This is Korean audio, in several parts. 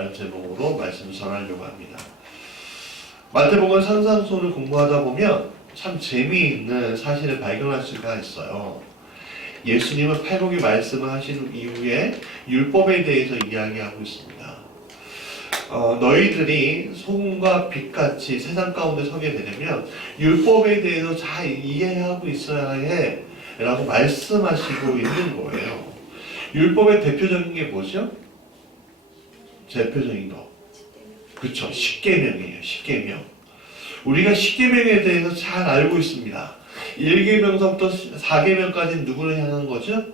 라는 제목으로 말씀을 전하려고 합니다. 마태복음 산상수훈을 공부하다 보면 참 재미있는 사실을 발견할 수가 있어요. 예수님은 팔복의 말씀을 하신 이후에 율법에 대해서 이야기하고 있습니다. 너희들이 소금과 빛같이 세상 가운데 서게 되려면 율법에 대해서 잘 이해하고 있어야 해 라고 말씀하시고 있는 거예요. 율법의 대표적인 게 뭐죠? 대표적인 거. 그렇죠. 십계명이에요. 십계명. 우리가 십계명에 대해서 잘 알고 있습니다. 1계명서부터 4계명까지는 누구를 향한 거죠?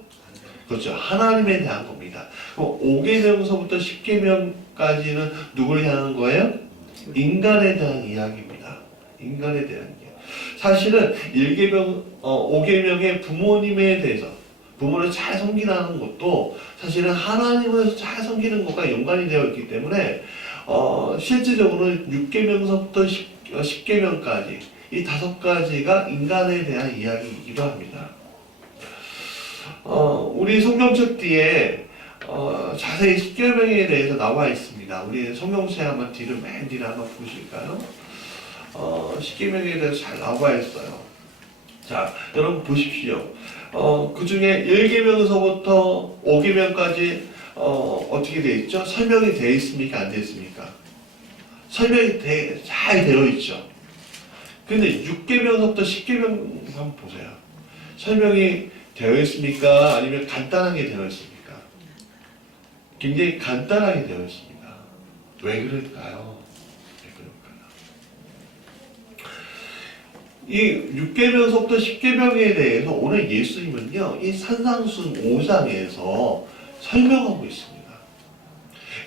그렇죠. 하나님에 대한 겁니다. 그럼 5계명서부터 10계명까지는 누구를 향한 거예요? 인간에 대한 이야기입니다. 인간에 대한 이야기. 사실은 5계명의 부모님에 대해서 부모를 잘 섬기라는 것도 사실은 하나님을 잘 섬기는 것과 연관이 되어 있기 때문에 실질적으로는 6계명서부터 10계명까지 이 5가지가 인간에 대한 이야기이기도 합니다. 우리 성경책 뒤에 자세히 십계명에 대해서 나와 있습니다. 우리 성경책 한번 맨 뒤를 한번 보실까요? 십계명에 대해서 잘 나와 있어요. 자, 여러분 보십시오. 그 중에 1계명서부터 5계명까지 어떻게 되어 있죠? 설명이 되어 있습니까? 안 되어 있습니까? 설명이 잘 되어 있죠. 근데 6계명서부터 10계명 한번 보세요. 설명이 되어 있습니까? 아니면 간단하게 되어 있습니까? 굉장히 간단하게 되어 있습니다. 왜 그럴까요? 이 6계명서부터 10계명에 대해서 오늘 예수님은요, 이 산상수훈 5장에서 설명하고 있습니다.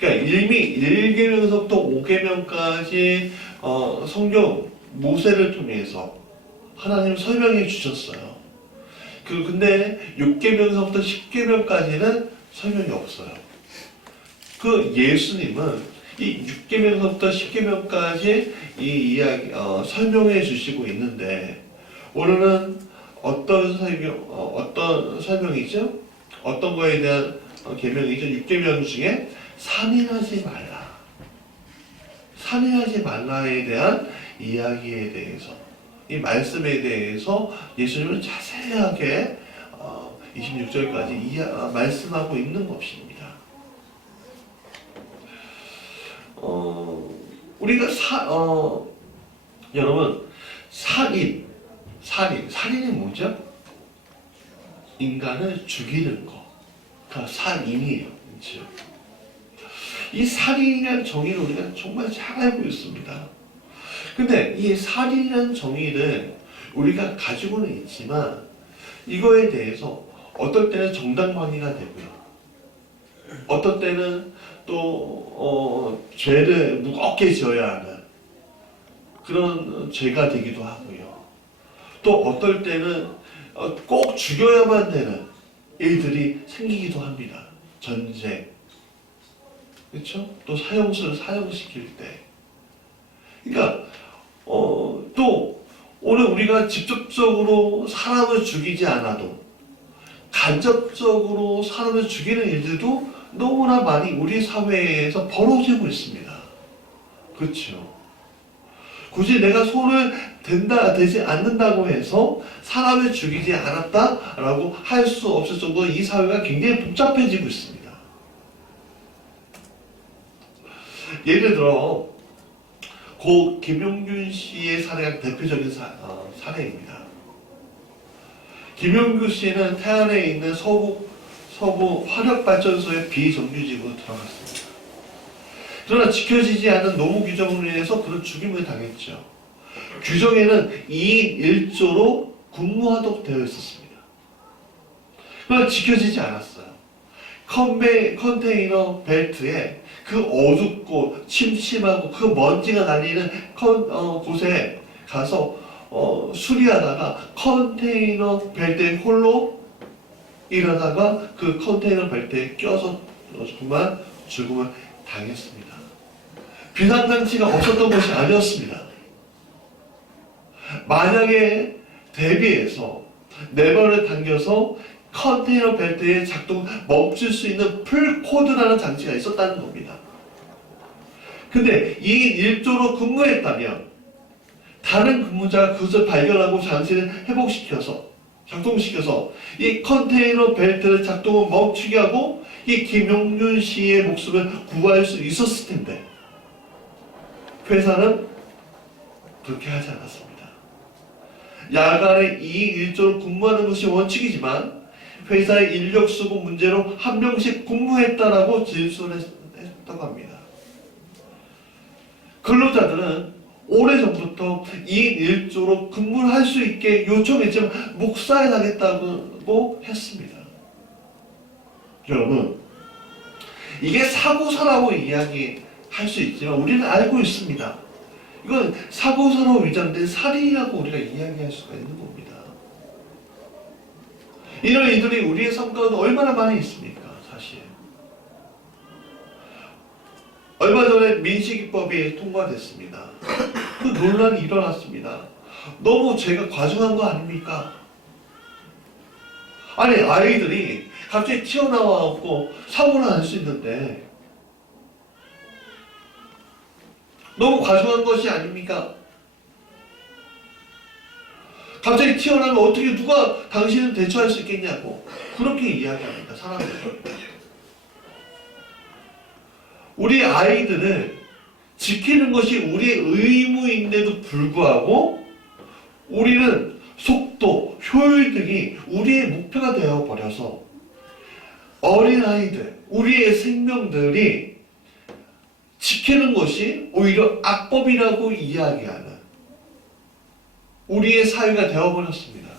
그러니까 이미 1계명서부터 5계명까지 성경 모세를 통해서 하나님 설명해 주셨어요. 근데 6계명서부터 10계명까지는 설명이 없어요. 그 예수님은 이 6계명서부터 10계명까지 이 이야기 설명해 주시고 있는데 오늘은 어떤 설명이죠? 어떤 거에 대한 계명이죠? 6계명 중에 살인하지 말라. 살인하지 말라에 대한 이야기에 대해서 이 말씀에 대해서 예수님은 자세하게 26절까지 말씀하고 있는 것입니다. 우리가 여러분 살인이 뭐죠? 인간을 죽이는 거. 그러니까 살인이에요. 그렇죠? 이 살인이라는 정의를 우리가 정말 잘 알고 있습니다. 근데 이 살인이라는 정의를 우리가 가지고는 있지만 이거에 대해서 어떨 때는 정당방위가 되고요. 어떨 때는 또 죄를 무겁게 지어야 하는 그런 죄가 되기도 하고요. 또 어떨 때는 꼭 죽여야만 되는 일들이 생기기도 합니다. 전쟁, 그렇죠? 또 사형시킬 때. 그러니까 또 오늘 우리가 직접적으로 사람을 죽이지 않아도 간접적으로 사람을 죽이는 일들도 너무나 많이 우리 사회에서 벌어지고 있습니다. 그렇죠? 굳이 내가 손을 대지 않는다고 해서 사람을 죽이지 않았다라고 할 수 없을 정도로 이 사회가 굉장히 복잡해지고 있습니다. 예를 들어 고 김용균 씨의 사례가 대표적인 사례입니다. 김용균 씨는 태안에 있는 서부 화력발전소의 비정규직으로 들어갔습니다. 그러나 지켜지지 않은 노무 규정으로 인해서 그런 죽임을 당했죠. 규정에는 2인 1조로 근무하도록 되어 있었습니다. 그러나 지켜지지 않았어요. 컨테이너 벨트에 그 어둡고 침침하고 그 먼지가 날리는 곳에 가서 수리하다가 컨테이너 벨트에 홀로 일하다가 그 컨테이너 벨트에 껴서 정말 죽음을 당했습니다. 비상장치가 없었던 것이 아니었습니다. 만약에 대비해서 레버를 당겨서 컨테이너 벨트의 작동을 멈출 수 있는 풀코드라는 장치가 있었다는 겁니다. 근데 2인 1조로 근무했다면 다른 근무자가 그것을 발견하고 장치를 회복시켜서 작동시켜서 이 컨테이너 벨트를 작동을 멈추게 하고 이 김용윤 씨의 목숨을 구할 수 있었을 텐데 회사는 그렇게 하지 않았습니다. 야간에 2인 1조로 근무하는 것이 원칙이지만 회사의 인력 수급 문제로 한 명씩 근무했다라고 진술을 했다고 합니다. 근로자들은 오래전부터 2인 1조로 근무를 할 수 있게 요청했지만 묵살하겠다고 했습니다. 여러분, 이게 사고사라고 이야기할 수 있지만 우리는 알고 있습니다. 이건 사고사로 위장된 살인이라고 우리가 이야기할 수가 있는 겁니다. 이런 이들이 우리의 삶 가운데 얼마나 많이 있습니까? 사실 얼마 전에 민식이법이 통과됐습니다. 그 논란이 일어났습니다. 너무 제가 과중한 거 아닙니까? 아니, 아이들이 갑자기 튀어나와갖고 사고를 날 수 있는데 너무 과중한 것이 아닙니까? 갑자기 튀어나오면 어떻게 누가 당신은 대처할 수 있겠냐고 그렇게 이야기합니다. 사람들이. 우리 아이들을 지키는 것이 우리의 의무인데도 불구하고 우리는 속도, 효율 등이 우리의 목표가 되어버려서 어린아이들, 우리의 생명들이 지키는 것이 오히려 악법이라고 이야기하는 우리의 사회가 되어버렸습니다.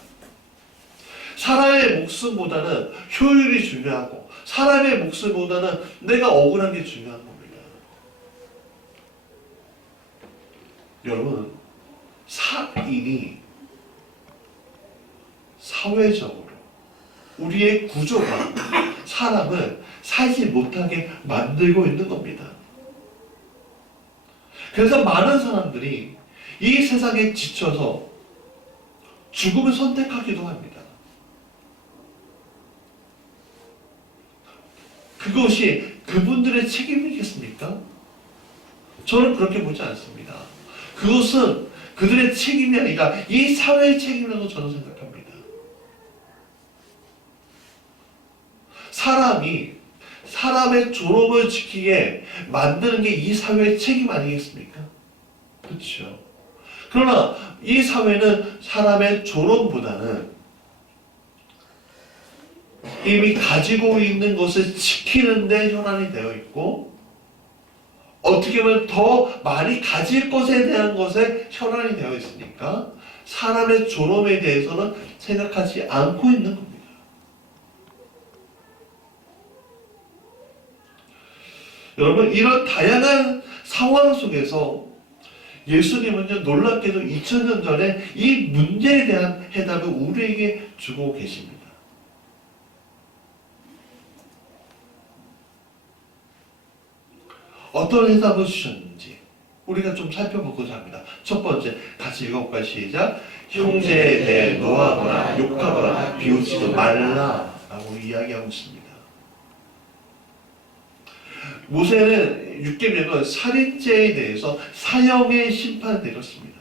사람의 목숨보다는 효율이 중요하고 사람의 목숨보다는 내가 억울한 게 중요한 겁니다. 여러분, 살인이 사회적으로 우리의 구조가 사람을 살지 못하게 만들고 있는 겁니다. 그래서 많은 사람들이 이 세상에 지쳐서 죽음을 선택하기도 합니다. 그것이 그분들의 책임이겠습니까? 저는 그렇게 보지 않습니다. 그것은 그들의 책임이 아니라 이 사회의 책임이라고 저는 생각합니다. 사람의 존엄을 지키게 만드는 게 이 사회의 책임 아니겠습니까? 그렇죠. 그러나 이 사회는 사람의 존엄보다는 이미 가지고 있는 것을 지키는 데 혈안이 되어 있고 어떻게 보면 더 많이 가질 것에 대한 것에 혈안이 되어 있으니까 사람의 존엄에 대해서는 생각하지 않고 있는 겁니다. 여러분, 이런 다양한 상황 속에서 예수님은요, 놀랍게도 2000년 전에 이 문제에 대한 해답을 우리에게 주고 계십니다. 어떤 해답을 주셨는지 우리가 좀 살펴보고자 합니다. 첫 번째, 같이 읽어볼까요? 시작. 형제에 대해 노하거나 욕하거나 비웃지도 말라 라고 이야기하고 있습니다. 모세는 율법에는 살인죄에 대해서 사형의 심판을 내렸습니다.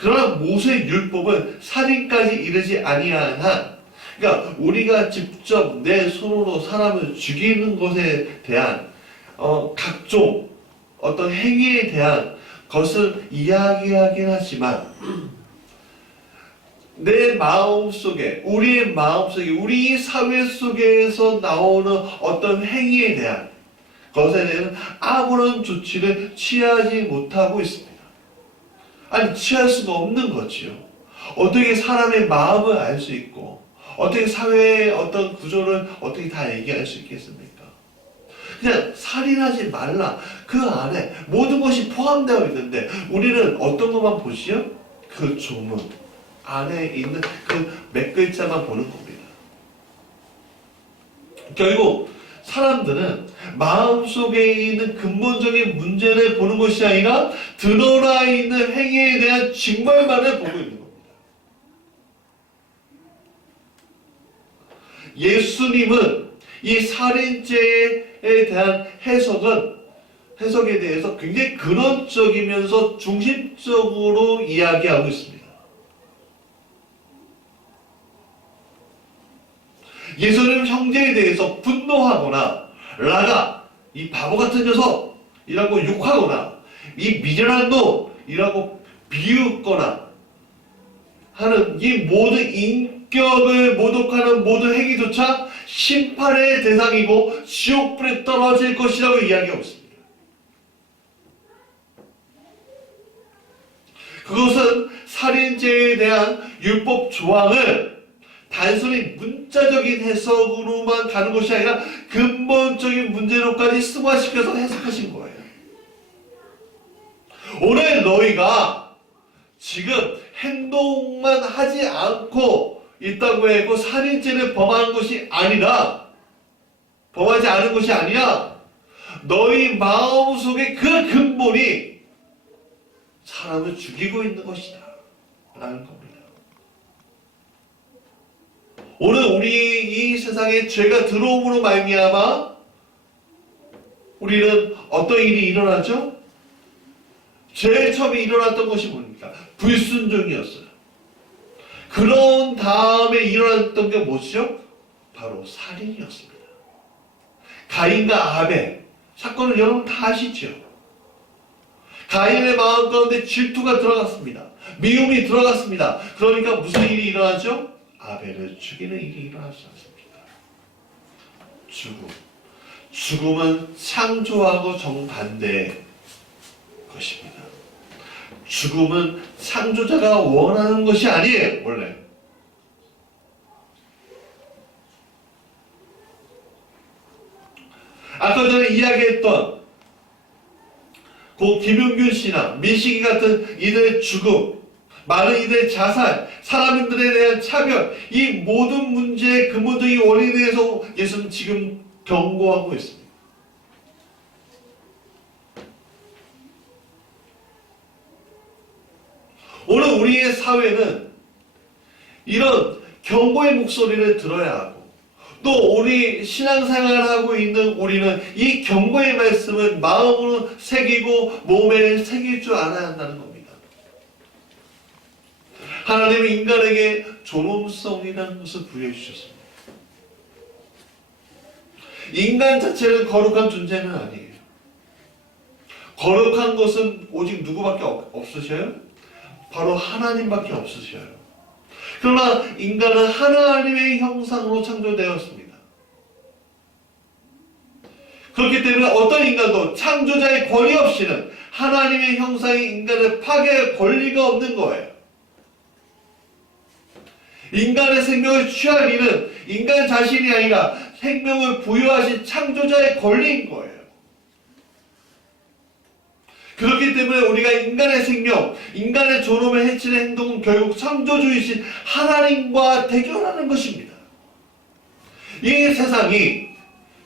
그러나 모세 율법은 살인까지 이르지 아니한 한, 그러니까 우리가 직접 내 손으로 사람을 죽이는 것에 대한 각종 어떤 행위에 대한 것을 이야기하긴 하지만 내 마음속에, 우리의 마음속에, 우리 사회 속에서 나오는 어떤 행위에 대한 것에 대해서는 아무런 조치를 취하지 못하고 있습니다. 아니, 취할 수가 없는 거지요. 어떻게 사람의 마음을 알 수 있고 어떻게 사회의 어떤 구조를 어떻게 다 얘기할 수 있겠습니까? 그냥 살인하지 말라, 그 안에 모든 것이 포함되어 있는데 우리는 어떤 것만 보시요? 그 조문 안에 있는 그 몇 글자만 보는 겁니다. 결국 사람들은 마음속에 있는 근본적인 문제를 보는 것이 아니라 드러나 있는 행위에 대한 징벌만을 보고 있는 겁니다. 예수님은 이 살인죄에 대한 해석에 대해서 굉장히 근원적이면서 중심적으로 이야기하고 있습니다. 예수님 형제에 대해서 분노하거나 라가 이 바보 같은 녀석이라고 욕하거나 이 미련한 놈이라고 비웃거나 하는 이 모든 인격을 모독하는 모든 행위조차 심판의 대상이고 지옥불에 떨어질 것이라고 이야기하고 있습니다. 그것은 살인죄에 대한 율법 조항을 단순히 문자적인 해석으로만 가는 것이 아니라 근본적인 문제로까지 승화시켜서 해석하신 거예요. 오늘 너희가 지금 행동만 하지 않고 있다고 해도 살인죄를 범하지 않은 것이 아니라 너희 마음속에 그 근본이 사람을 죽이고 있는 것이다 라는 겁니다. 오늘 우리 이 세상에 죄가 들어옴으로 말미암아 우리는 어떤 일이 일어나죠? 제일 처음에 일어났던 것이 뭡니까? 불순종이었어요. 그런 다음에 일어났던 게 뭐죠? 바로 살인이었습니다. 가인과 아벨 사건을 여러분 다 아시죠? 가인의 마음 가운데 질투가 들어갔습니다. 미움이 들어갔습니다. 그러니까 무슨 일이 일어나죠? 아벨을 죽이는 일이 일어나지 않습니까? 죽음은 창조하고 정반대의 것입니다. 죽음은 창조자가 원하는 것이 아니에요. 원래 아까 전에 이야기했던 고 김용균 씨나 민식이 같은 이들의 죽음, 많은 이들의 자살, 사람들에 대한 차별, 이 모든 문제의 근본적인 원인에 대해서 예수는 지금 경고하고 있습니다. 오늘 우리의 사회는 이런 경고의 목소리를 들어야 하고 또 우리 신앙생활을 하고 있는 우리는 이 경고의 말씀을 마음으로 새기고 몸에 새길 줄 알아야 한다는 겁니다. 하나님은 인간에게 존엄성이라는 것을 부여해 주셨습니다. 인간 자체는 거룩한 존재는 아니에요. 거룩한 것은 오직 누구밖에 없으셔요? 바로 하나님밖에 없으셔요. 그러나 인간은 하나님의 형상으로 창조되었습니다. 그렇기 때문에 어떤 인간도 창조자의 권위 없이는 하나님의 형상의 인간을 파괴할 권리가 없는 거예요. 인간의 생명을 취할 일은 인간 자신이 아니라 생명을 부여하신 창조자의 권리인 거예요. 그렇기 때문에 우리가 인간의 생명, 인간의 존엄을 해치는 행동은 결국 창조주이신 하나님과 대결하는 것입니다. 이 세상이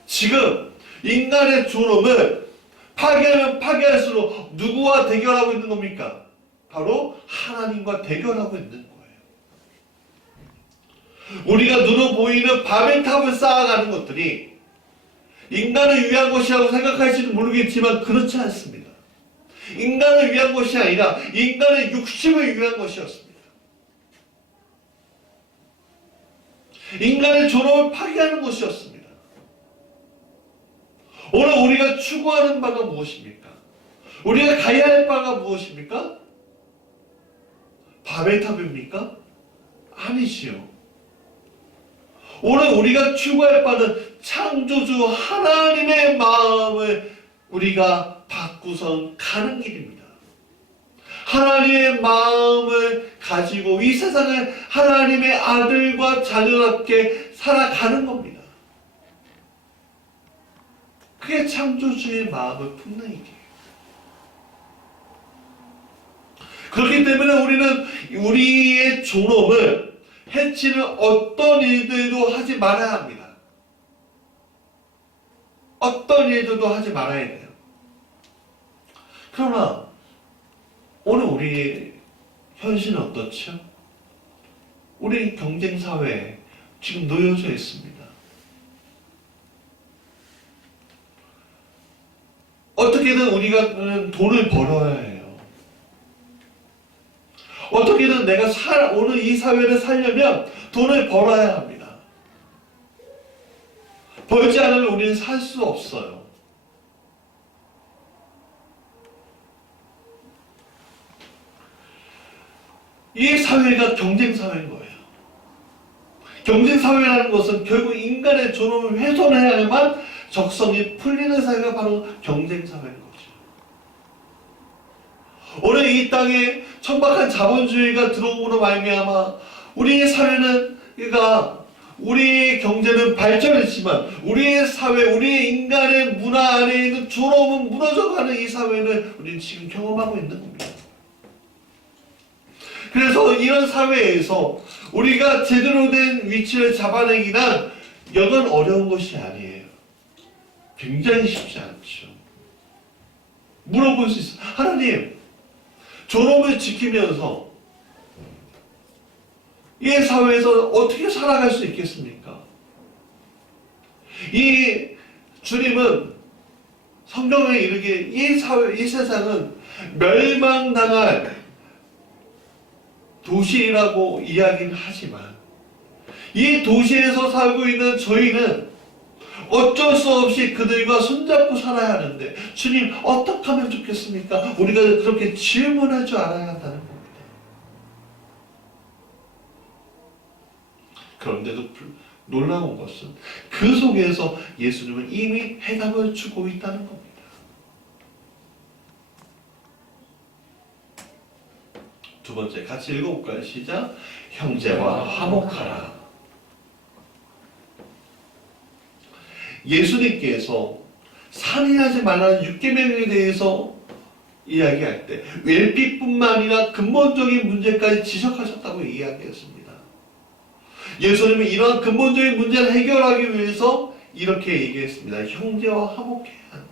지금 인간의 존엄을 파괴하면 파괴할수록 누구와 대결하고 있는 겁니까? 바로 하나님과 대결하고 있는 거예요. 우리가 눈으로 보이는 바벨탑을 쌓아가는 것들이 인간을 위한 것이라고 생각할지는 모르겠지만 그렇지 않습니다. 인간을 위한 것이 아니라 인간의 육심을 위한 것이었습니다. 인간의 존엄을 파괴하는 것이었습니다. 오늘 우리가 추구하는 바가 무엇입니까? 우리가 가야 할 바가 무엇입니까? 바벨탑입니까? 아니지요. 오늘 우리가 추구할 바는 창조주 하나님의 마음을 우리가 바꾸선 가는 길입니다. 하나님의 마음을 가지고 이 세상을 하나님의 아들과 자녀답게 살아가는 겁니다. 그게 창조주의 마음을 품는 일이에요. 그렇기 때문에 우리는 우리의 존엄을 해치는 어떤 일들도 하지 말아야 합니다. 어떤 일들도 하지 말아야 돼요. 그러나 오늘 우리 현실은 어떻죠? 우리 경쟁사회에 지금 놓여져 있습니다. 어떻게든 우리가 돈을 벌어야 해요. 어떻게든 내가 오늘 이 사회를 살려면 돈을 벌어야 합니다. 벌지 않으면 우리는 살 수 없어요. 이 사회가 경쟁사회인 거예요. 경쟁사회라는 것은 결국 인간의 존엄을 훼손해야만 적성이 풀리는 사회가 바로 경쟁사회인 거죠. 오늘 이 땅에 천박한 자본주의가 들어옴으로 말미암아 우리의 사회는, 그러니까 우리의 경제는 발전했지만 우리의 사회, 우리의 인간의 문화 안에 있는 존엄은 무너져가는 이 사회를 우리는 지금 경험하고 있는 겁니다. 그래서 이런 사회에서 우리가 제대로 된 위치를 잡아내기란 여간 어려운 것이 아니에요. 굉장히 쉽지 않죠. 물어볼 수 있어요. 하나님, 존엄을 지키면서 이 사회에서 어떻게 살아갈 수 있겠습니까? 이 주님은 성경에 이르기에 이 사회, 이 세상은 멸망당할 도시라고 이야기는 하지만 이 도시에서 살고 있는 저희는 어쩔 수 없이 그들과 손잡고 살아야 하는데 주님 어떻게 하면 좋겠습니까? 우리가 그렇게 질문할 줄 알아야 한다는 겁니다. 그런데도 놀라운 것은 그 속에서 예수님은 이미 해답을 주고 있다는 겁니다. 두 번째, 같이 읽어볼까요? 시작. 형제와 화목하라. 예수님께서 살인하지 말라는 6계명에 대해서 이야기할 때 외피뿐만 아니라 근본적인 문제까지 지적하셨다고 이야기했습니다. 예수님은 이러한 근본적인 문제를 해결하기 위해서 이렇게 얘기했습니다. 형제와 화목해야 한다.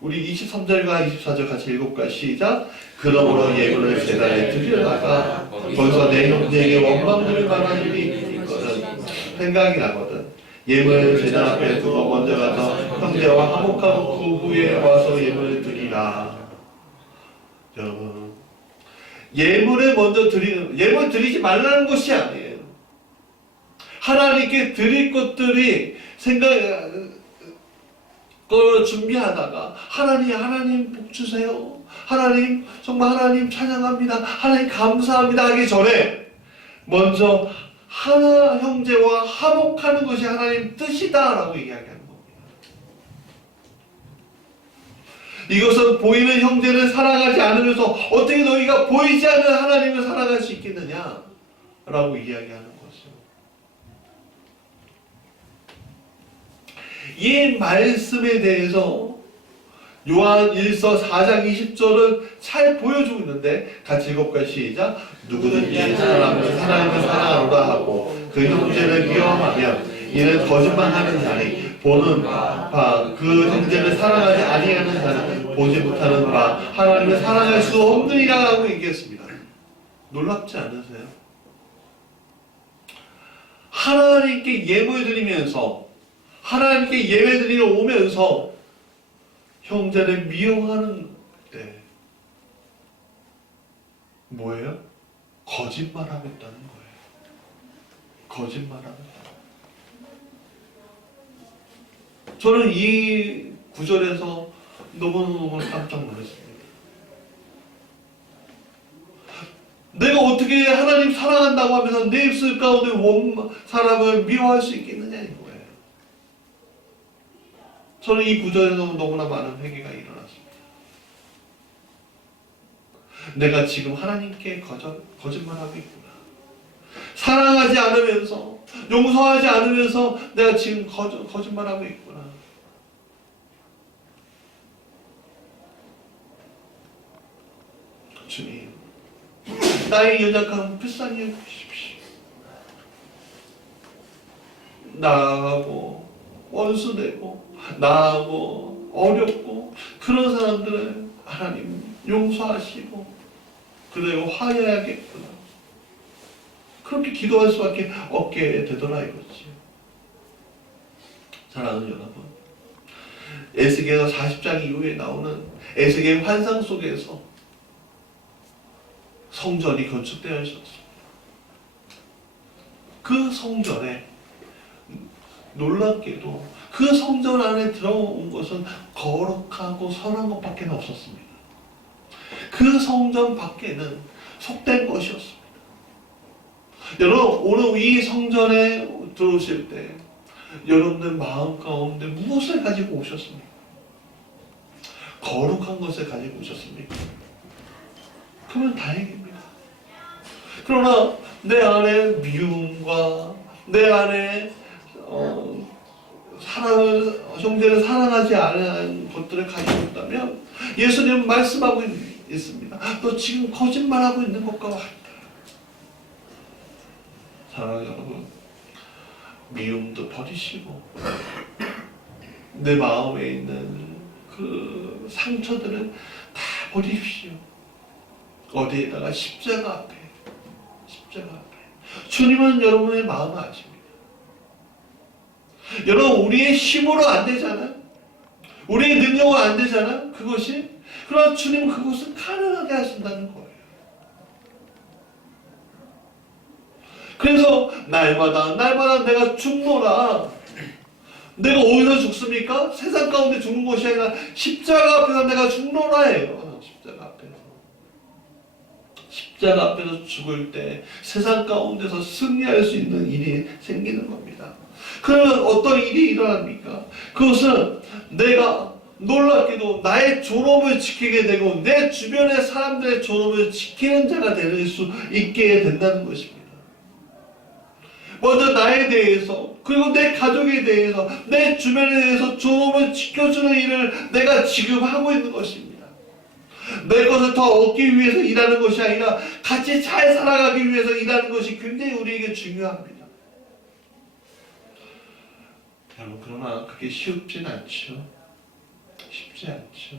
우리 23절과 24절 같이 읽어볼까요? 시작. 그러므로 예물을 제단에 드리려다가 벌써 내 형제에게 원망 들을 만한 일이 있거든 생각이 나거든. 예물을 제단 앞에 두고 먼저 가서 형제와 화목하고 그 후에 와서 예물을 드리라. 여러분, 예물을 먼저 드리는, 예물 드리지 말라는 것이 아니에요. 하나님께 드릴 것들이 걸 준비하다가 하나님 복 주세요. 하나님 정말 하나님 찬양합니다. 하나님 감사합니다 하기 전에 먼저 하나 형제와 화목하는 것이 하나님 뜻이다라고 이야기하는 겁니다. 이것은 보이는 형제를 사랑하지 않으면서 어떻게 너희가 보이지 않는 하나님을 사랑할 수 있겠느냐 라고 이야기하는 거죠. 이 말씀에 대해서 요한 1서 4장 20절은 잘 보여주고 있는데 같이 읽어볼까요? 시작. 누구든지 사람을 하나님을 사랑하노라 하고 그 형제를 미워하면 이는 거짓말하는 자니 보는 바 그 형제를 사랑하지 아니하는 자는 보지 못하는 바 하나님을 사랑할 수 없느니라 라고 얘기했습니다. 놀랍지 않으세요? 하나님께 예물 드리면서 하나님께 예배 드리러 오면서 형제를 미워하는 때 뭐예요? 거짓말하겠다는 거예요. 거짓말하겠다. 저는 이 구절에서 너무너무 깜짝 놀랐습니다. 내가 어떻게 하나님 사랑한다고 하면서 내 입술 가운데 사람을 미워할 수 있겠느냐 이거예요. 저는 이 구절에서 너무나 많은 회개가 일어났습니다. 내가 지금 하나님께 거짓말하고 있구나. 사랑하지 않으면서 용서하지 않으면서 내가 지금 거짓말하고 있구나. 주님, 나의 연약함 불쌍히 여기십시오. 나하고 원수되고 나하고 어렵고 그런 사람들을 하나님 용서하시고 그대로 화해하겠구나. 그렇게 기도할 수밖에 없게 되더라 이거지. 사랑하는 여러분, 에스겔서 40장 이후에 나오는 에스겔 환상 속에서 성전이 건축되어 있었습니다. 그 성전에 놀랍게도 그 성전 안에 들어온 것은 거룩하고 선한 것밖에 없었습니다. 그 성전 밖에는 속된 것이었습니다. 여러분, 오늘 이 성전에 들어오실 때 여러분들 마음 가운데 무엇을 가지고 오셨습니까? 거룩한 것을 가지고 오셨습니까? 그러면 다행입니다. 그러나 내 안에 미움과 내 안에 형제를 사랑하지 않은 것들을 가지고 있다면 예수님은 말씀하고 있습니다. 너 지금 거짓말하고 있는 것과 같다. 사랑하는 여러분, 미움도 버리시고 내 마음에 있는 그 상처들을 다 버리십시오. 어디에다가 십자가 앞에 주님은 여러분의 마음을 아십니다. 여러분, 우리의 힘으로 안 되잖아. 우리의 능력으로 안 되잖아. 그것이. 그러나 주님은 그것을 가능하게 하신다는 거예요. 그래서 날마다 내가 죽노라. 내가 어디서 죽습니까? 세상 가운데 죽는 것이 아니라 십자가 앞에서 내가 죽노라 해요. 십자가 앞에서 죽을 때 세상 가운데서 승리할 수 있는 일이 생기는 겁니다. 그러면 어떤 일이 일어납니까? 그것은 내가 놀랍게도 나의 존엄을 지키게 되고 내 주변의 사람들의 존엄을 지키는 자가 될 수 있게 된다는 것입니다. 먼저 나에 대해서, 그리고 내 가족에 대해서, 내 주변에 대해서 존엄을 지켜주는 일을 내가 지금 하고 있는 것입니다. 내 것을 더 얻기 위해서 일하는 것이 아니라 같이 잘 살아가기 위해서 일하는 것이 굉장히 우리에게 중요합니다. 여러분, 그러나 그게 쉽진 않죠. 쉽지 않죠.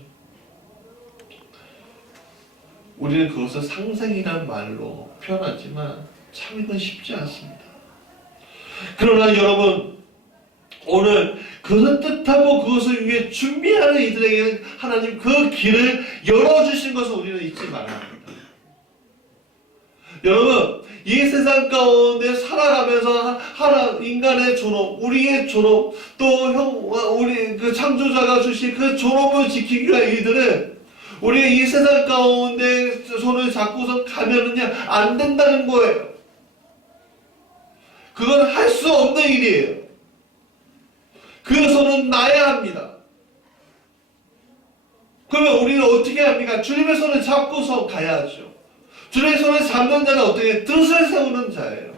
우리는 그것을 상생이라는 말로 표현하지만 참 이건 쉽지 않습니다. 그러나 여러분, 오늘 그것을 뜻하고 그것을 위해 준비하는 이들에게는 하나님 그 길을 열어주신 것을 우리는 잊지 말아야 합니다. 여러분, 이 세상 가운데 살아가면서 인간의 존엄, 우리의 존엄, 또 우리 그 창조자가 주신 그 존엄을 지키기 위한 일들은 우리 이 세상 가운데 손을 잡고서 가면은요 안 된다는 거예요. 그건 할 수 없는 일이에요. 그 손은 놔야 합니다. 그러면 우리는 어떻게 합니까? 주님의 손을 잡고서 가야죠. 주님의 손을 잡는 자는 어떻게? 뜻을 세우는 자예요.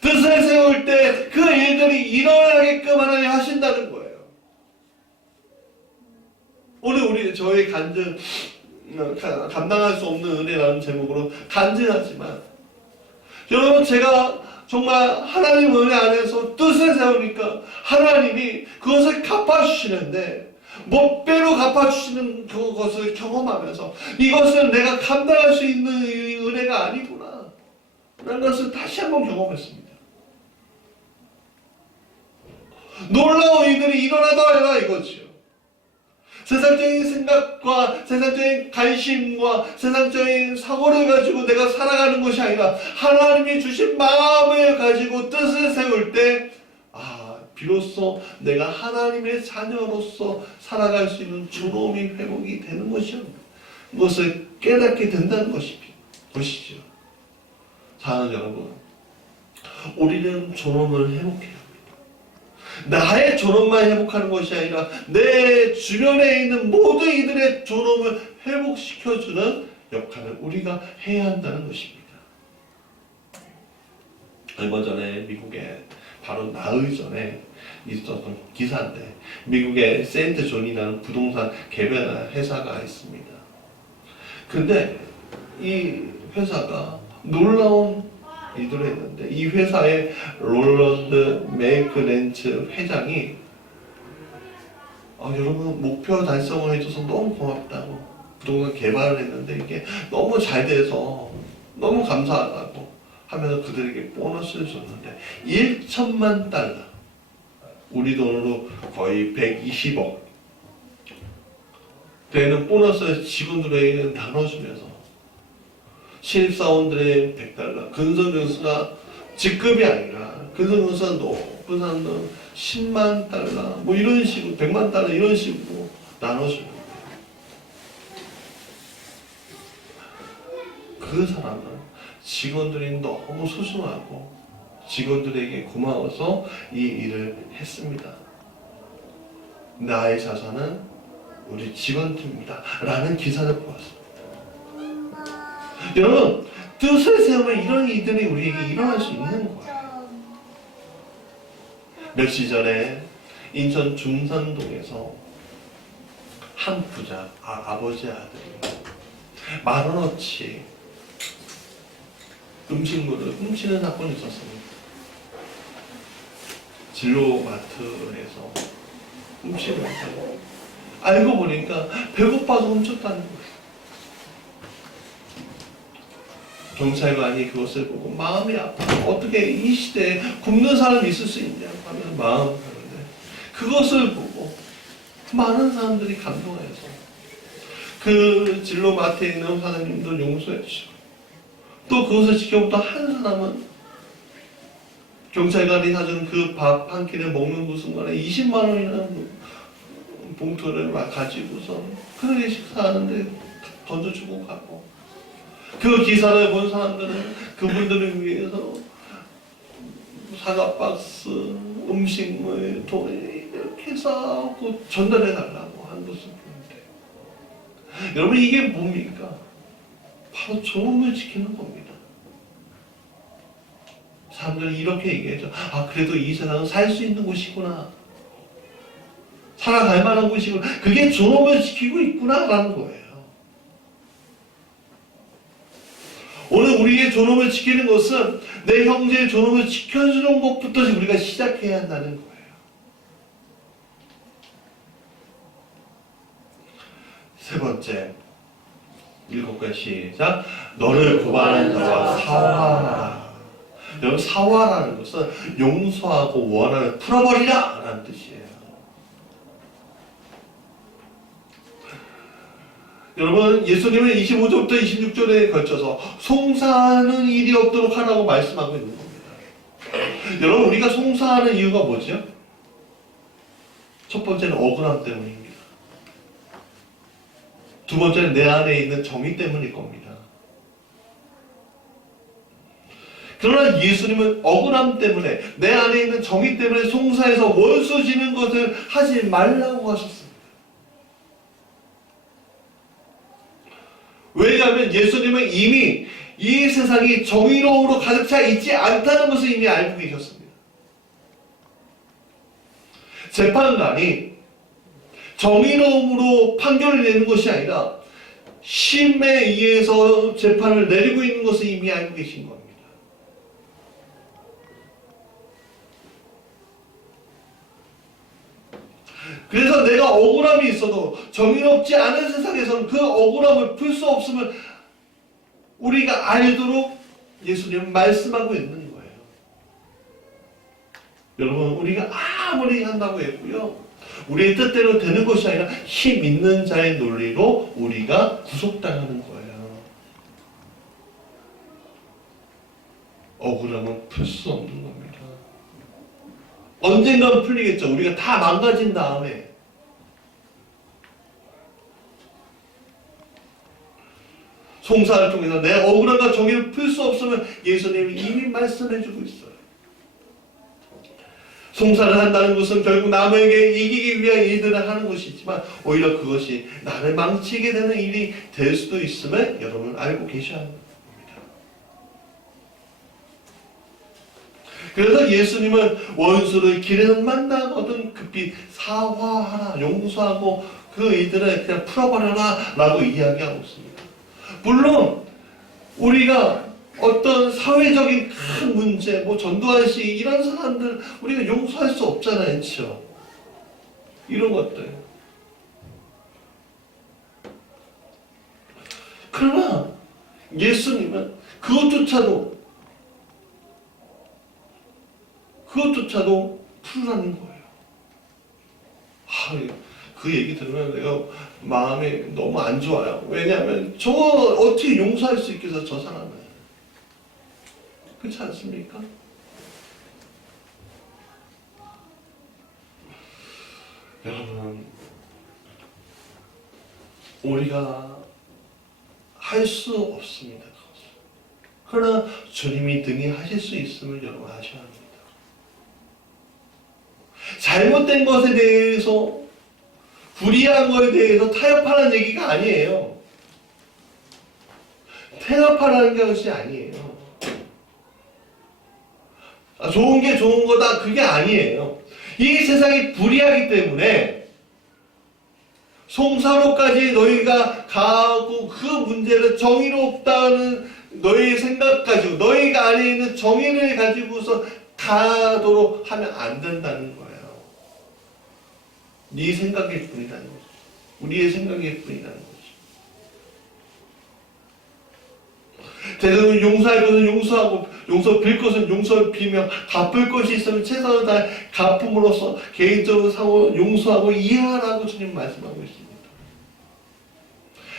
뜻을 세울 때 그 일들이 일어나게끔 하나님 하신다는 거예요. 오늘 저희 감당할 수 없는 은혜라는 제목으로 간증하지만 여러분, 제가 정말 하나님 은혜 안에서 뜻을 세우니까 하나님이 그것을 갚아주시는데 몇 배로 갚아주시는 그것을 경험하면서 이것은 내가 감당할 수 있는 은혜가 아니구나 라는 것을 다시 한번 경험했습니다. 놀라운 일들이 일어나더라 이거지요. 세상적인 생각과 세상적인 관심과 세상적인 사고를 가지고 내가 살아가는 것이 아니라 하나님이 주신 마음을 가지고 뜻을 세울 때 비로소 내가 하나님의 자녀로서 살아갈 수 있는 존엄이 회복이 되는 것이요. 그것을 깨닫게 된다는 것이죠. 사랑하는 여러분, 우리는 존엄을 회복해요. 나의 존엄만 회복하는 것이 아니라 내 주변에 있는 모든 이들의 존엄을 회복시켜주는 역할을 우리가 해야 한다는 것입니다. 얼마 전에 미국에 바로 나흘 전에 있었던 기사인데 미국의 세인트 존이라는 부동산 개발 회사가 있습니다. 근데 이 회사가 놀라운 일을 했는데 이 회사의 롤런드 메이크렌츠 회장이 여러분 목표 달성을 해줘서 너무 고맙다고 부동산 개발을 했는데 이게 너무 잘 돼서 너무 감사하다고 하면서 그들에게 보너스를 줬는데 1천만 달러 우리 돈으로 거의 120억 되는 보너스 직원들에게 나눠주면서 신입사원들의 100달러, 근속연수가 직급이 아니라 근속연수가 높은 사람들은 10만 달러, 뭐 이런 식으로 100만 달러 이런 식으로 나눠주는 거예요. 그 사람은 직원들이 너무 소중하고 직원들에게 고마워서 이 일을 했습니다. 나의 자산은 우리 직원팀입니다. 라는 기사를 보았습니다. 여러분, 뜻을 세우면 이런 일들이 우리에게 일어날 수 있는 거예요. 며칠 전에 인천 중산동에서 한 부자, 아버지 아들이 10,000원어치 음식물을 훔치는 사건이 있었습니다. 진로마트에서 훔치면서 알고 보니까 배고파서 훔쳤다는 거예요. 경찰관이 그것을 보고 마음이 아파요. 어떻게 이 시대에 굶는 사람이 있을 수 있냐고 하면 마음이 아픈데 그것을 보고 많은 사람들이 감동해서 그 진로마트에 있는 사장님도 용서해 주시고 또 그것을 지켜보던 한 사람은 경찰관이 사준 그 밥 한 끼를 먹는 그 순간에 20만 원이라는 봉투를 막 가지고서 그렇게 식사하는데 던져주고 가고 그 기사를 본 사람들은 그분들을 위해서 사과 박스, 음식물, 돈 이렇게 싸고 전달해 달라고 한 것을 보는데 여러분 이게 뭡니까? 바로 조음을 지키는 겁니다. 사람들은 이렇게 얘기하죠. 아 그래도 이 세상은 살 수 있는 곳이구나. 살아갈 만한 곳이구나. 그게 존엄을 지키고 있구나 라는 거예요. 오늘 우리의 존엄을 지키는 것은 내 형제의 존엄을 지켜주는 것부터 우리가 시작해야 한다는 거예요. 세 번째, 7개 시작. 너를 고발하는 자와 사화하라. 여러분 사화라는 것은 용서하고 원한을 풀어버리라 라는 뜻이에요. 여러분 예수님은 25절부터 26절에 걸쳐서 송사하는 일이 없도록 하라고 말씀하고 있는 겁니다. 여러분 우리가 송사하는 이유가 뭐죠? 첫 번째는 억울함 때문입니다. 두 번째는 내 안에 있는 정의 때문일 겁니다. 그러나 예수님은 억울함 때문에 내 안에 있는 정의 때문에 송사해서 원수 지는 것을 하지 말라고 하셨습니다. 왜냐하면 예수님은 이미 이 세상이 정의로움으로 가득 차 있지 않다는 것을 이미 알고 계셨습니다. 재판관이 정의로움으로 판결을 내는 것이 아니라 심에 의해서 재판을 내리고 있는 것을 이미 알고 계신 겁니다. 그래서 내가 억울함이 있어도 정의롭지 않은 세상에서는 그 억울함을 풀 수 없음을 우리가 알도록 예수님은 말씀하고 있는 거예요. 여러분 우리가 아무리 한다고 했고요. 우리의 뜻대로 되는 것이 아니라 힘 있는 자의 논리로 우리가 구속당하는 거예요. 억울함은 풀 수 없는 겁니다. 언젠가는 풀리겠죠. 우리가 다 망가진 다음에. 송사를 통해서 내 억울함과 정의를 풀 수 없으면 예수님이 이미 말씀해주고 있어요. 송사를 한다는 것은 결국 남에게 이기기 위한 일들을 하는 것이지만 오히려 그것이 나를 망치게 되는 일이 될 수도 있음을 여러분 알고 계셔야 합니다. 그래서 예수님은 원수를 길에는 만나거든 급히 사화하라, 용서하고 그 일들을 그냥 풀어버려라 라고 이야기하고 있습니다. 물론 우리가 어떤 사회적인 큰 문제, 뭐 전두환 씨 이런 사람들 우리가 용서할 수 없잖아요, 그렇죠? 이런 것들. 그러나 예수님은 그것조차도 풀라는 거예요. 그 얘기 들으면 내가 마음이 너무 안 좋아요. 왜냐하면 저거 어떻게 용서할 수 있겠어, 저 사람을. 그렇지 않습니까? 여러분, 우리가 할 수 없습니다. 그러나 주님이 등에 하실 수 있음을 여러분 아셔야 합니다. 잘못된 것에 대해서, 불의한 것에 대해서 타협하라는 얘기가 아니에요. 타협하라는 것이 아니에요. 좋은 게 좋은 거다, 그게 아니에요. 이 세상이 불의하기 때문에 송사로까지 너희가 가고 그 문제를 정의롭다는 너희의 생각 가지고, 너희가 안에 있는 정의를 가지고서 가도록 하면 안 된다는 거예요. 네 생각일 뿐이라는 거죠. 우리의 생각일 뿐이라는 거죠. 대부분 용서할 것은 용서하고, 용서 빌 것은 용서 빌며, 갚을 것이 있으면 최선을 다해 갚음으로써 개인적으로 상호 용서하고 이해하라고 주님 말씀하고 있습니다.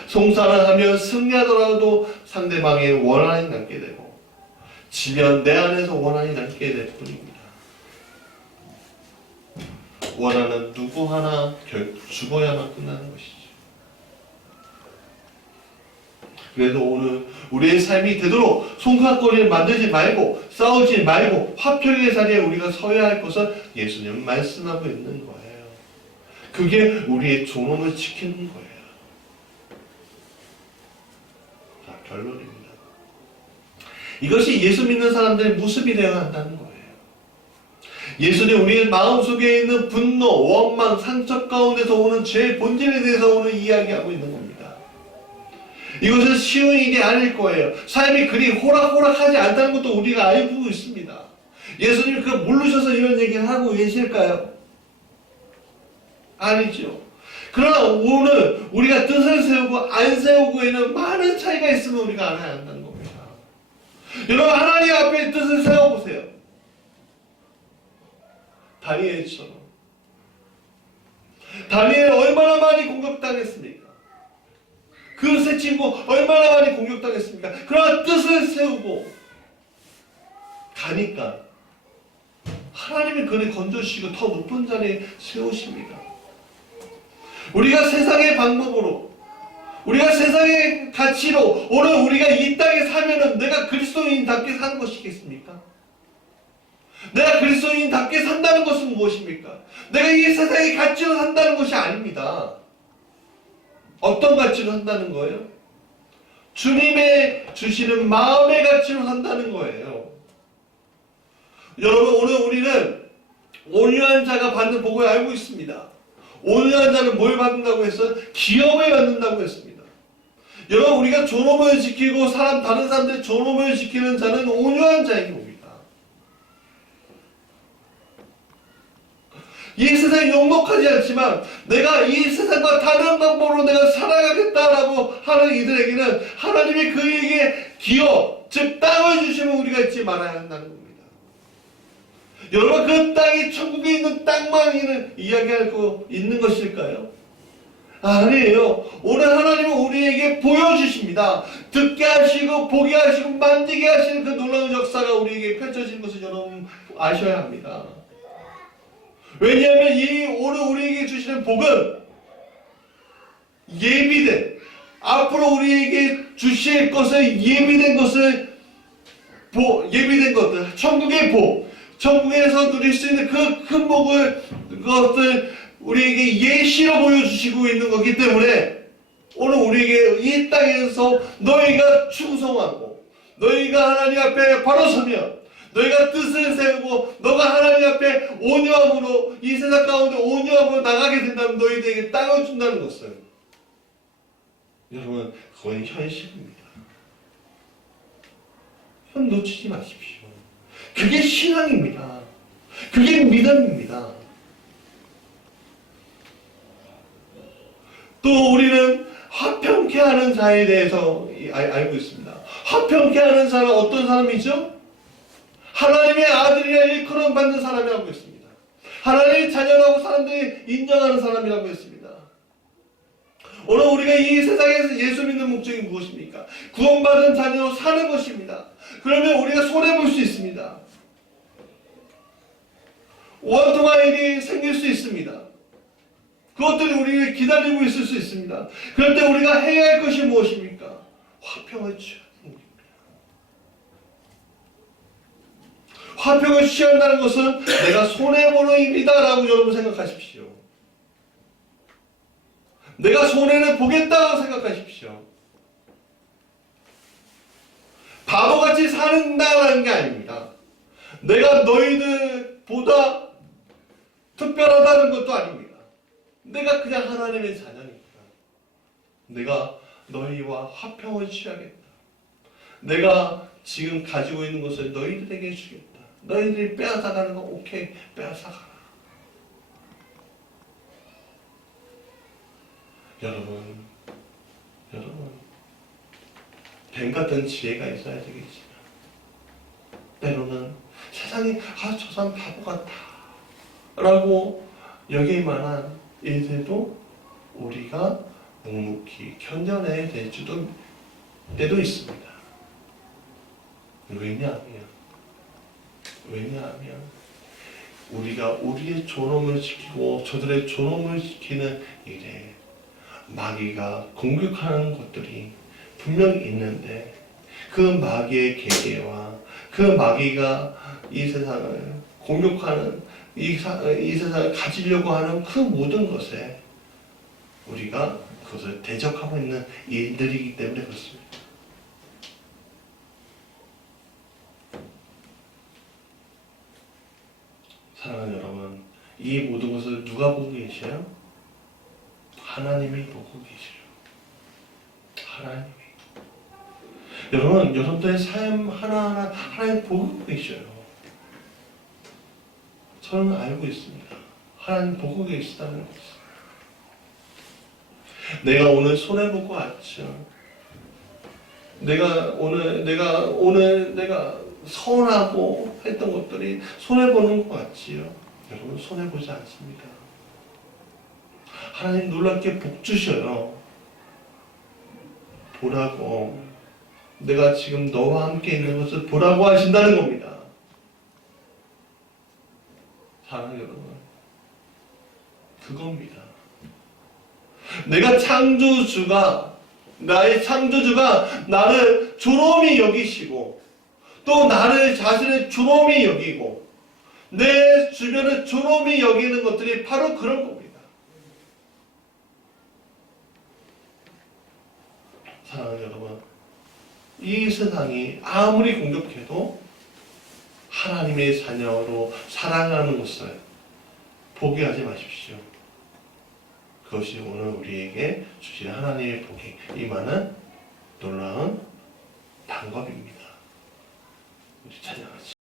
송사를 하면 승리하더라도 상대방의 원한이 남게 되고, 지면 내 안에서 원한이 남게 될 뿐입니다. 원한은 누구 하나 결국 죽어야만 끝나는 것이죠. 그래서 오늘 우리의 삶이 되도록 손가락거리를 만들지 말고, 싸우지 말고 화평의 자리에 우리가 서야 할 것은 예수님은 말씀하고 있는 거예요. 그게 우리의 존엄을 지키는 거예요. 자, 결론입니다. 이것이 예수 믿는 사람들의 모습이 되어야 한다는 거예요. 예수님, 우리의 마음속에 있는 분노, 원망, 상처 가운데서 오는 죄의 본질에 대해서 오늘 이야기하고 있는 겁니다. 이것은 쉬운 일이 아닐 거예요. 삶이 그리 호락호락하지 않다는 것도 우리가 알고 있습니다. 예수님 그걸 모르셔서 이런 얘기를 하고 계실까요? 아니죠. 그러나 오늘 우리가 뜻을 세우고 안 세우고에는 많은 차이가 있음을 우리가 알아야 한다는 겁니다. 여러분, 하나님 앞에 뜻을 세워보세요. 다니엘처럼. 다니엘 얼마나 많이 공격당했습니까? 그 세 친구 얼마나 많이 공격당했습니까? 그러나 뜻을 세우고 가니까 하나님이 그를 건져주시고 더 높은 자리에 세우십니다. 우리가 세상의 방법으로, 우리가 세상의 가치로 오늘 우리가 이 땅에 살면은 내가 그리스도인답게 사는 것이겠습니까? 내가 그리스도인답게 산다는 것은 무엇입니까? 내가 이 세상의 가치로 산다는 것이 아닙니다. 어떤 가치로 산다는 거예요? 주님의 주시는 마음의 가치로 산다는 거예요. 여러분, 오늘 우리는 온유한 자가 받는 복을 알고 있습니다. 온유한 자는 뭘 받는다고 했어요? 기업을 받는다고 했습니다. 여러분, 우리가 존엄을 지키고 다른 사람들의 존엄을 지키는 자는 온유한 자인 겁니다. 이 세상이 용독하지 않지만 내가 이 세상과 다른 방법으로 내가 살아가겠다라고 하는 이들에게는 하나님이 그에게 기업, 즉 땅을 주시면 우리가 잊지 말아야 한다는 겁니다. 여러분, 그 땅이 천국에 있는 땅만 이야기하고 있는 것일까요? 아니에요. 오늘 하나님은 우리에게 보여주십니다. 듣게 하시고 보게 하시고 만지게 하시는 그 놀라운 역사가 우리에게 펼쳐진 것을 여러분 아셔야 합니다. 왜냐하면 오늘 우리에게 주시는 복은 예비된, 앞으로 우리에게 주실 것을 예비된 것을, 예비된 것들, 천국의 복, 천국에서 누릴 수 있는 그 큰 복을, 그것을 우리에게 예시로 보여주시고 있는 거기 때문에 오늘 우리에게 이 땅에서 너희가 충성하고 너희가 하나님 앞에 바로 서면, 너희가 뜻을 세우고 너가 하나님 앞에 온유함으로 이 세상 가운데 온유함으로 나가게 된다면 너희들에게 땅을 준다는 것은, 여러분, 그건 현실입니다. 현 놓치지 마십시오. 그게 신앙입니다. 그게 믿음입니다. 또 우리는 화평케 하는 자에 대해서 알고 있습니다. 화평케 하는 자는 어떤 사람이죠? 하나님의 아들이라 일컬음 받는 사람이라고 했습니다. 하나님의 자녀라고 사람들이 인정하는 사람이라고 했습니다. 오늘 우리가 이 세상에서 예수 믿는 목적이 무엇입니까? 구원받은 자녀로 사는 것입니다. 그러면 우리가 손해볼 수 있습니다. 원통한 일이 생길 수 있습니다. 그것들이 우리를 기다리고 있을 수 있습니다. 그럴 때 우리가 해야 할 것이 무엇입니까? 화평을 취하는 겁니다. 화평을 취한다는 것은 내가 손해보는 일이다 라고 여러분 생각하십시오. 내가 손해를 보겠다고 생각하십시오. 바보같이 산다라는 게 아닙니다. 내가 너희들보다 특별하다는 것도 아닙니다. 내가 그냥 하나님의 자녀니까. 내가 너희와 화평을 취하겠다. 내가 지금 가지고 있는 것을 너희들에게 주겠다. 너희들이 빼앗아가는 거 오케이, 빼앗아가라. 여러분, 뱀 같은 지혜가 있어야 되겠지만 때로는 세상이 저 사람 바보 같아 라고 여길 만한 일들도 우리가 묵묵히 견뎌내야 될 때도 있습니다. 왜냐하면 우리가 우리의 존엄을 지키고 저들의 존엄을 지키는 일에 마귀가 공격하는 것들이 분명히 있는데 그 마귀의 계계와 그 마귀가 이 세상을 공격하는 이 세상을 가지려고 하는 그 모든 것에 우리가 그것을 대적하고 있는 일들이기 때문에 그렇습니다. 사랑하는 여러분, 이 모든 것을 누가 보고 계셔요? 하나님이 보고 계셔요. 하나님이. 여러분, 여러분들의 삶 하나하나 하나님 보고 계셔요. 저는 알고 있습니다. 하나님 보고 계시다는 것을. 내가 오늘 손해보고 왔죠. 내가 서운하고 했던 것들이 손해보는 것 같지요. 여러분, 손해보지 않습니다. 하나님 놀랍게 복 주셔요. 보라고. 내가 지금 너와 함께 있는 것을 보라고 하신다는 겁니다. 사랑하는 여러분, 그겁니다. 내가 나의 창조주가 나를 존엄히 여기시고 또 나를 자신을 존엄히 여기고 내 주변을 존엄히 여기는 것들이 바로 그런 겁니다. 사랑하는 여러분, 이 세상이 아무리 공격해도 하나님의 자녀로 살아가는 것을 포기하지 마십시오. 그것이 오늘 우리에게 주신 하나님의 복이 임하는 놀라운 방법입니다. 우리 찬양하시죠.